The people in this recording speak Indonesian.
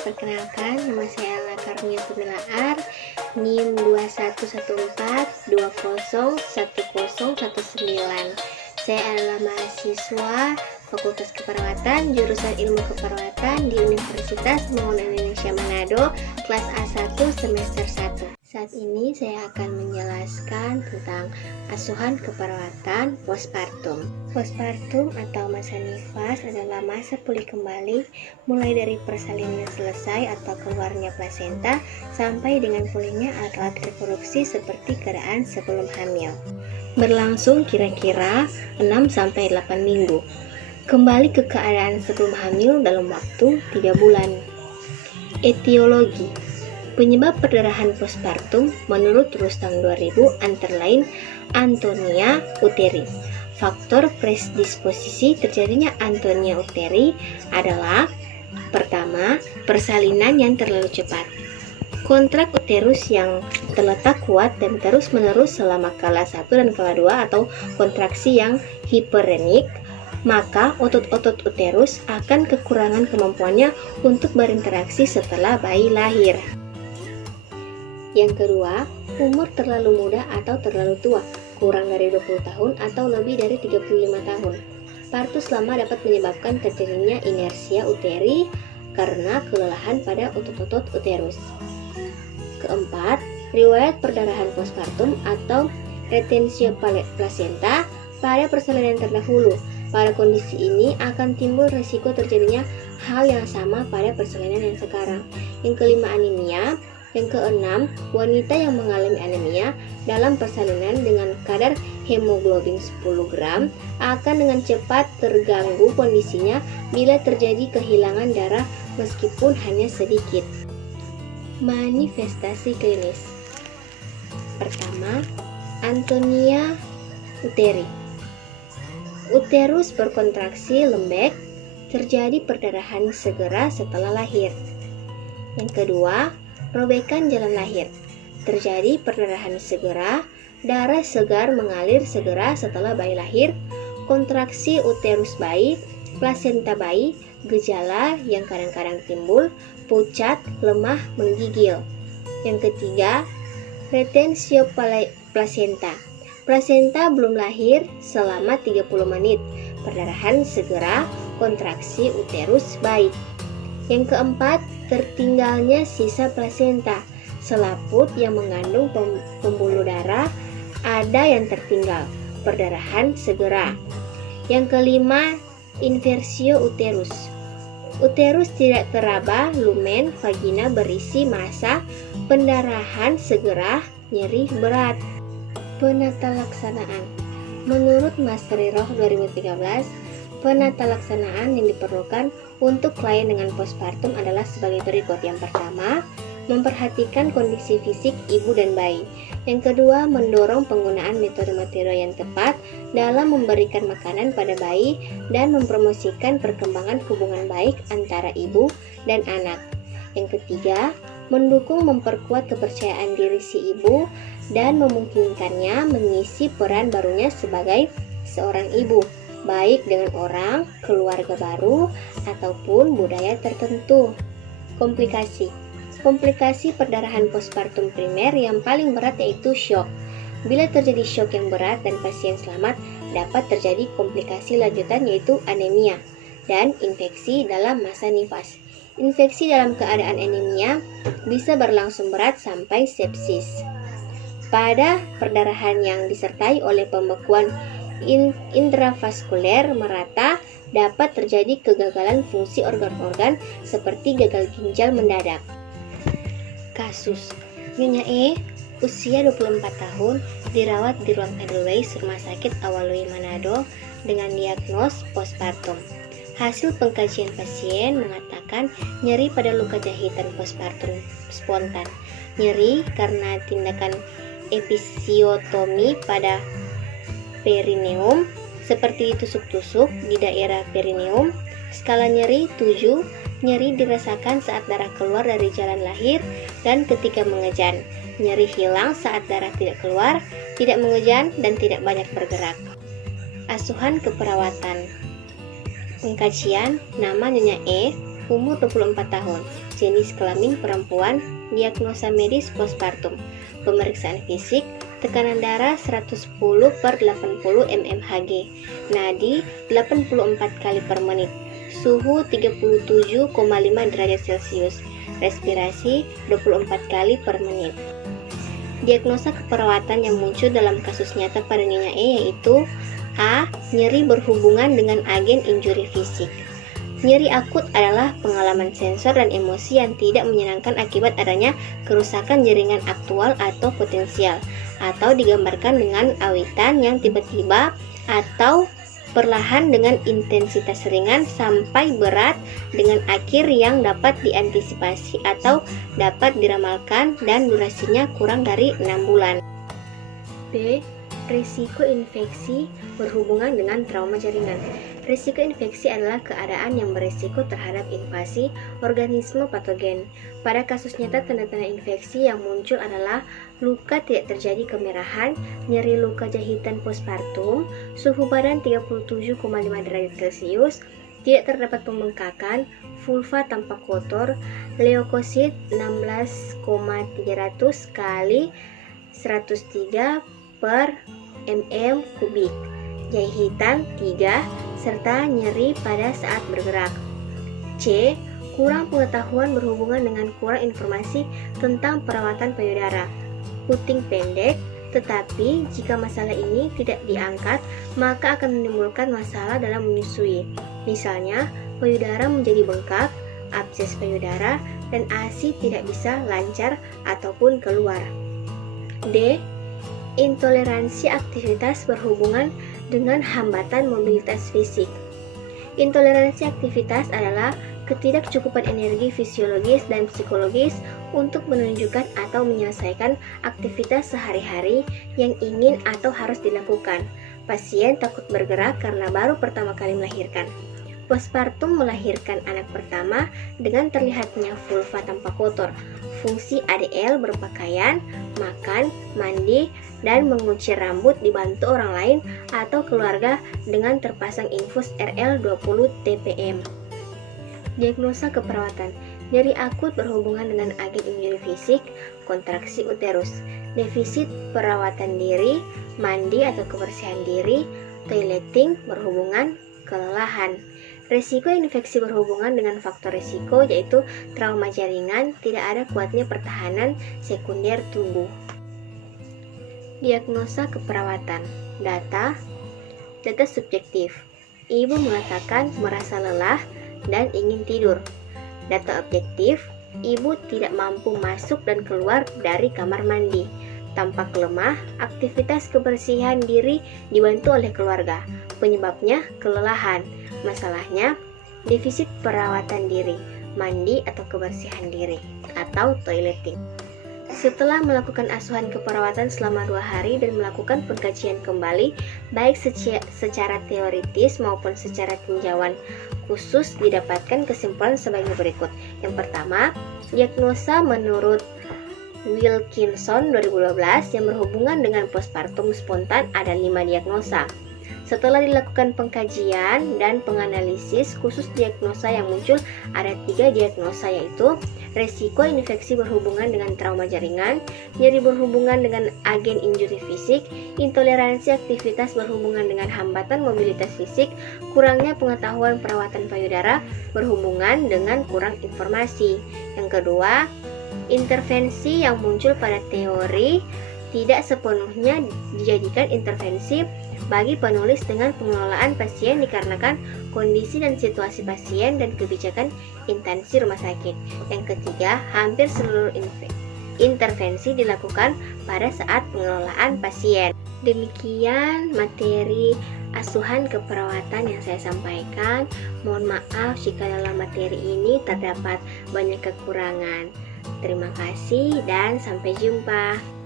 perkenalkan, nama saya Ella Karnia Tumilaar, NIM 2114201019. Saya adalah mahasiswa Fakultas Keperawatan, jurusan Ilmu Keperawatan di Universitas Pembangunan Indonesia Manado, kelas A1 semester 1. Saat ini saya akan menjelaskan tentang asuhan keperawatan postpartum. Postpartum atau masa nifas adalah masa pulih kembali mulai dari persalinan selesai atau keluarnya plasenta sampai dengan pulihnya alat-alat reproduksi seperti keadaan sebelum hamil. Berlangsung kira-kira 6-8 minggu. Kembali ke keadaan sebelum hamil dalam waktu 3 bulan. Etiologi. Penyebab perdarahan postpartum menurut Rustam 2000 antara lain antonia uteri. Faktor predisposisi terjadinya antonia uteri adalah: pertama, persalinan yang terlalu cepat, kontrak uterus yang terletak kuat dan terus-menerus selama kala 1 dan kala 2 atau kontraksi yang hiperenik, maka otot-otot uterus akan kekurangan kemampuannya untuk berinteraksi setelah bayi lahir. Yang kedua, umur terlalu muda atau terlalu tua, kurang dari 20 tahun atau lebih dari 35 tahun. Partus lama dapat menyebabkan terjadinya inersia uteri karena kelelahan pada otot-otot uterus. Keempat, riwayat perdarahan postpartum atau retensio placenta pada persalinan terdahulu. Pada kondisi ini akan timbul risiko terjadinya hal yang sama pada persalinan yang sekarang. Yang kelima, anemia. Yang keenam, wanita yang mengalami anemia dalam persalinan dengan kadar hemoglobin 10 gram akan dengan cepat terganggu kondisinya bila terjadi kehilangan darah meskipun hanya sedikit. Manifestasi klinis. Pertama, antonia uteri. Uterus berkontraksi lembek, terjadi perdarahan segera setelah lahir. Yang kedua, robekan jalan lahir. Terjadi perdarahan segera, darah segar mengalir segera setelah bayi lahir, kontraksi uterus bayi, plasenta bayi, gejala yang kadang-kadang timbul, pucat, lemah, menggigil. Yang ketiga, retensio placenta. Plasenta belum lahir selama 30 menit, perdarahan segera, kontraksi uterus bayi. Yang keempat, tertinggalnya sisa plasenta, selaput yang mengandung pembuluh darah ada yang tertinggal, perdarahan segera. Yang kelima, inversio uterus. Uterus tidak teraba, lumen, vagina berisi massa, pendarahan segera, nyeri berat. Penata laksanaan. Menurut Master Roh 2013, penata laksanaan yang diperlukan untuk klien dengan postpartum adalah sebagai berikut. Yang pertama, memperhatikan kondisi fisik ibu dan bayi. Yang kedua, mendorong penggunaan metode-metode yang tepat dalam memberikan makanan pada bayi dan mempromosikan perkembangan hubungan baik antara ibu dan anak. Yang ketiga, mendukung memperkuat kepercayaan diri si ibu dan memungkinkannya mengisi peran barunya sebagai seorang ibu, baik dengan orang, keluarga baru, ataupun budaya tertentu. Komplikasi. Komplikasi perdarahan postpartum primer yang paling berat yaitu shock. Bila terjadi shock yang berat dan pasien selamat, dapat terjadi komplikasi lanjutan yaitu anemia dan infeksi dalam masa nifas. Infeksi dalam keadaan anemia bisa berlangsung berat sampai sepsis. Pada perdarahan yang disertai oleh pembekuan intravaskuler merata, dapat terjadi kegagalan fungsi organ-organ seperti gagal ginjal mendadak. Kasus Nyonya E, usia 24 tahun, dirawat di ruang Edelweiss Rumah Sakit Awalui Manado dengan diagnos postpartum. Hasil pengkajian pasien mengatakan nyeri pada luka jahitan postpartum spontan, nyeri karena tindakan episiotomi pada perineum seperti ditusuk-tusuk di daerah perineum. Skala nyeri 7, nyeri dirasakan saat darah keluar dari jalan lahir dan ketika mengejan. Nyeri hilang saat darah tidak keluar, tidak mengejan, dan tidak banyak bergerak. Asuhan keperawatan. Pengkajian, nama Nyonya E, umur 24 tahun, jenis kelamin perempuan, diagnosa medis postpartum, pemeriksaan fisik, tekanan darah 110/80 mmHg, nadi 84 kali per menit, suhu 37,5 derajat Celcius, respirasi 24 kali per menit. Diagnosa keperawatan yang muncul dalam kasus nyata pada Nyonya E yaitu A. Nyeri berhubungan dengan agen injuri fisik. Nyeri akut adalah pengalaman sensor dan emosi yang tidak menyenangkan akibat adanya kerusakan jaringan aktual atau potensial, atau digambarkan dengan awitan yang tiba-tiba atau perlahan dengan intensitas ringan sampai berat dengan akhir yang dapat diantisipasi atau dapat diramalkan dan durasinya kurang dari 6 bulan. B. Risiko infeksi berhubungan dengan trauma jaringan. Risiko infeksi adalah keadaan yang berisiko terhadap invasi organisme patogen. Pada kasus nyata, tanda-tanda infeksi yang muncul adalah luka tidak terjadi kemerahan, nyeri luka jahitan postpartum, suhu badan 37,5 derajat Celcius, tidak terdapat pembengkakan, vulva tampak kotor, leukosit 16,300 kali 103 per mm kubik, jahitan 3, serta nyeri pada saat bergerak. C. Kurang pengetahuan berhubungan dengan kurang informasi tentang perawatan payudara. Puting pendek, tetapi jika masalah ini tidak diangkat, maka akan menimbulkan masalah dalam menyusui. Misalnya, payudara menjadi bengkak, abses payudara, dan ASI tidak bisa lancar ataupun keluar. D. Intoleransi aktivitas berhubungan dengan hambatan mobilitas fisik. Intoleransi aktivitas adalah ketidakcukupan energi fisiologis dan psikologis untuk menunjukkan atau menyelesaikan aktivitas sehari-hari yang ingin atau harus dilakukan. Pasien takut bergerak karena baru pertama kali melahirkan. Postpartum melahirkan anak pertama dengan terlihatnya vulva tampak kotor. Fungsi ADL berpakaian, makan, mandi, dan mengucir rambut dibantu orang lain atau keluarga dengan terpasang infus RL20 TPM. Diagnosa keperawatan. Nyeri akut berhubungan dengan agen injuri fisik, kontraksi uterus, defisit perawatan diri, mandi atau kebersihan diri, toileting berhubungan kelelahan. Risiko infeksi berhubungan dengan faktor risiko yaitu trauma jaringan, tidak ada kuatnya pertahanan sekunder tubuh. Diagnosa keperawatan. Data subjektif. Ibu mengatakan merasa lelah dan ingin tidur. Data objektif, ibu tidak mampu masuk dan keluar dari kamar mandi. Tampak lemah, aktivitas kebersihan diri dibantu oleh keluarga. Penyebabnya kelelahan. Masalahnya defisit perawatan diri, mandi atau kebersihan diri, atau toileting. Setelah melakukan asuhan keperawatan selama 2 hari dan melakukan pengkajian kembali, baik secara teoritis maupun secara tinjauan khusus, didapatkan kesimpulan sebagai berikut. Yang pertama, diagnosa menurut Wilkinson 2012 yang berhubungan dengan postpartum spontan ada 5 diagnosa. Setelah dilakukan pengkajian dan penganalisis khusus diagnosa yang muncul, ada 3 diagnosa yaitu resiko infeksi berhubungan dengan trauma jaringan, nyeri berhubungan dengan agen injuri fisik, intoleransi aktivitas berhubungan dengan hambatan mobilitas fisik, kurangnya pengetahuan perawatan payudara berhubungan dengan kurang informasi. Yang kedua, intervensi yang muncul pada teori tidak sepenuhnya dijadikan intervensi bagi penulis dengan pengelolaan pasien dikarenakan kondisi dan situasi pasien dan kebijakan instansi rumah sakit. Yang ketiga, hampir seluruh intervensi dilakukan pada saat pengelolaan pasien. Demikian materi asuhan keperawatan yang saya sampaikan. Mohon maaf jika dalam materi ini terdapat banyak kekurangan. Terima kasih dan sampai jumpa.